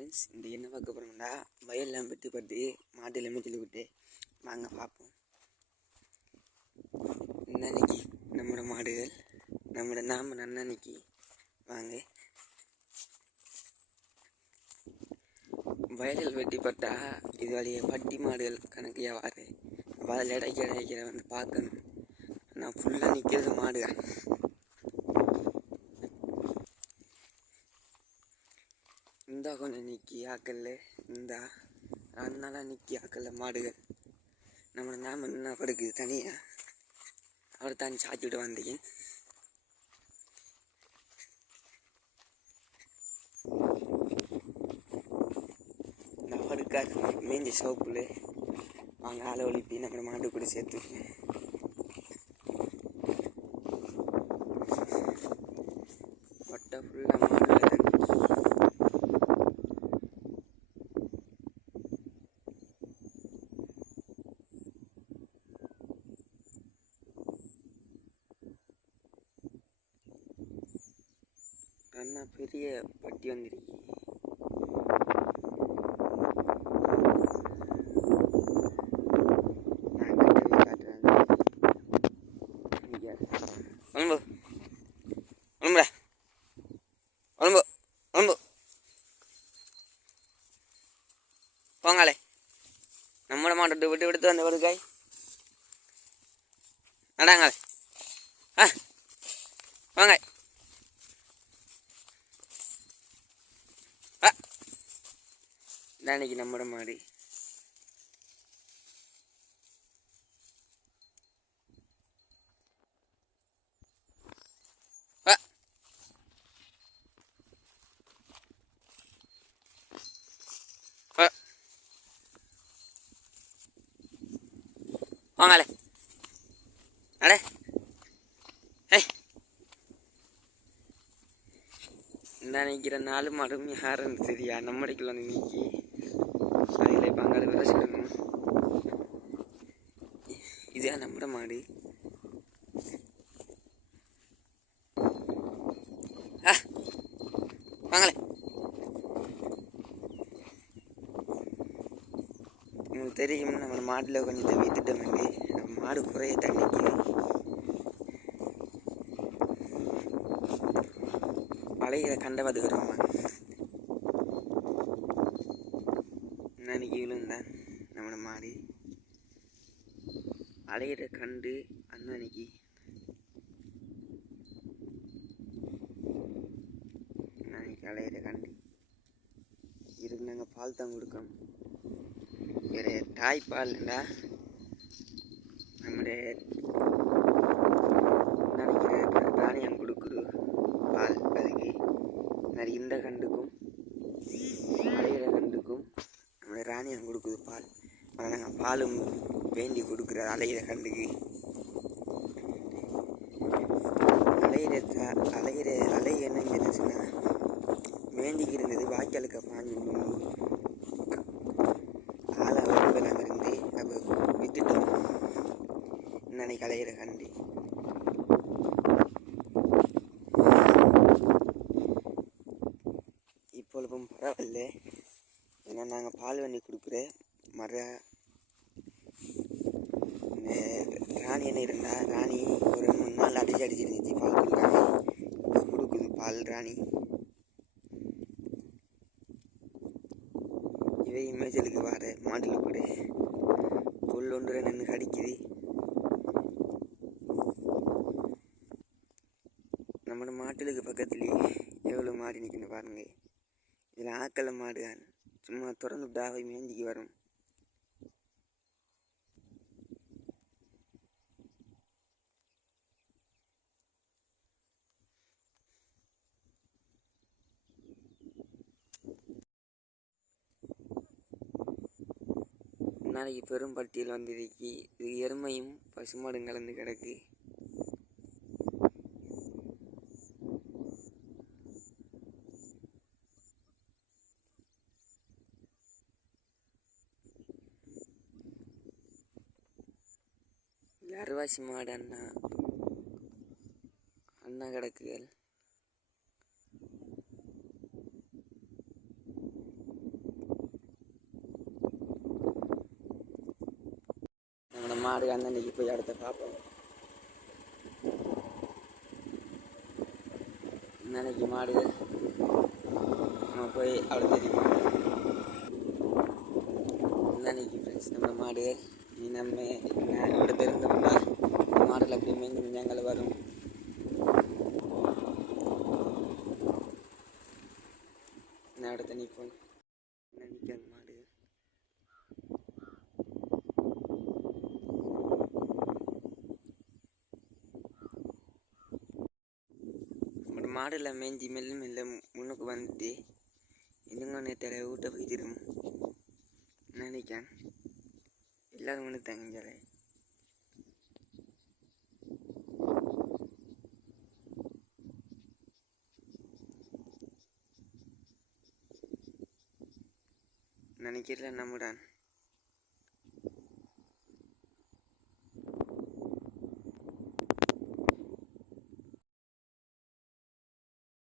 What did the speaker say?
Friends, இந்த என்ன பார்க்க போகிறோம்னா வயல்லாம் வெட்டி மாட்டு எல்லாமே சொல்லி விட்டு வாங்க பார்ப்போம். இன்னைக்கு நம்மளோட மாடுகள் நாம நன்னன்னைக்கு வாங்க. வயலில் வெட்டிப்பட்டா இது வழியே பட்டி மாடுகள் கணக்கையாக வாரு. அப்போ அதில் இடைக்கிற வந்து பார்க்கணும். நான் ஃபுல்லாக நிற்கிறது மாடுகள். இந்த கொஞ்சம் நிற்கி ஆக்கல்ல இந்த அதனால நிற்கி ஆக்கல்ல மாடுகள் நாம என்ன படுக்குது தனியாக அவர் தான் சாச்சிட்டு வந்தீங்க. நான் படுக்காது மேஞ்சி சோப்புல அவங்க ஆளை ஒழிப்பி நம்ம மாடு கூட சேர்த்துக்கேன். ஒட்டை ஃபுல்லாக மாடு அண்ணா பெரிய பட்டி வந்துருக்கு. போங்காலே நம்மள மாட்டை விட்டு விடுத்து வந்த படுக்காய் நடாங்காலே வாங்க. இன்னைக்கு நம்மட மாடு வாங்கலே அடே நினைக்கிற 4 மாடும் யாருன்னு தெரியா நம்மடைக்குள்ள வந்து நீக்கி அதில் பங்காளி விரசிடணும். இதுதான் நம்மட மாடு. வாங்கலே உங்களுக்கு தெரியும் நம்ம மாட்டில் கொஞ்சம் தவித்துட்டோம். நம்ம மாடு குறைய தண்ணிக்கு அலைகிற கண்ட பார்த்துக்கிறோம். அன்னைக்கு விழுந்தான் நம்மளோட மாடு அலைகிற கண்டு. அன்னைக்கு அலைகிற கண்டு இருக்கு. நாங்கள் பால் தான் கொடுக்கோம். வேறு தாய்ப்பால்ண்டா நம்முடைய நினைக்கிற தானியம் கொடுக்குது பால். அதுக்கு நிறைய இந்த கண்டுக்கும் அலைகிற கண்டுக்கும் நம்முடைய ராணியம் கொடுக்குது பால். ஆனால் நாங்கள் பாலும் வேண்டி கொடுக்குற அலைகிற கண்டுக்கு. அலை என்ன இருந்துச்சுன்னா வேண்டிக்கு இருந்தது வாய்க்காலுக்கு பாஞ்சு ஆளை வரப்பெல்லாம் இருந்து அப்போ வித்துட்டோம். இன்னைக்கு அலைகிற கண்டு இப்பொழுதும் பரவாயில்ல. ஏன்னா நாங்கள் பால் வண்டி கொடுக்குற ராணி என்ன இருந்தா ராணி ஒரு 3 நாள் அடிச்சிருந்துச்சு பால் கொடுக்காம. இப்போ கொடுக்குது பால் ராணி. இவை மேய்ச்சலுக்கு வர மாட்டில் கூட புல் ஒன்று நின்று கடிக்குது. நம்மளோட மாட்டுக்கு பக்கத்துலேயே எவ்வளோ மாடு நிற்கணும் பாருங்க. இதில் ஆக்கலை மாடு சும்மா திறந்து விட்டாவை மேஞ்சிக்கு வரும். நாளைக்கு பெரும் பட்டியல் வந்திருக்கு. இது எருமையும் பசுமாடும் கலந்து கிடக்கு. அருவாசி மாடு அண்ணா கிடக்குகள். மாடு அன்னைக்கு போய் அடுத்த பார்ப்போம். அன்னைக்கு மாடு நம்ம போய் அவ்வளோ தெரியும். அன்னைக்கு ஃப்ரெண்ட்ஸ் நம்ம மாடு நம்ம இவ்வளோ தெரிந்தோம்னா மாடல் அப்படி மேய்ஞ்சு மிஞ்சாங்களை வரும். நான் அடுத்த நிற்போம். நிற்காது மாடு. மாடுல மேய்ஞ்சி மெல்ல மெல்ல முன்னுக்கு வந்துட்டு இன்னும் நேற்று வீட்டை போய்த்திரும் நினைக்கேன். எல்லாரும் ஒன்று தங்கிஞ்சாலே நினைக்கிறல நம்முடன்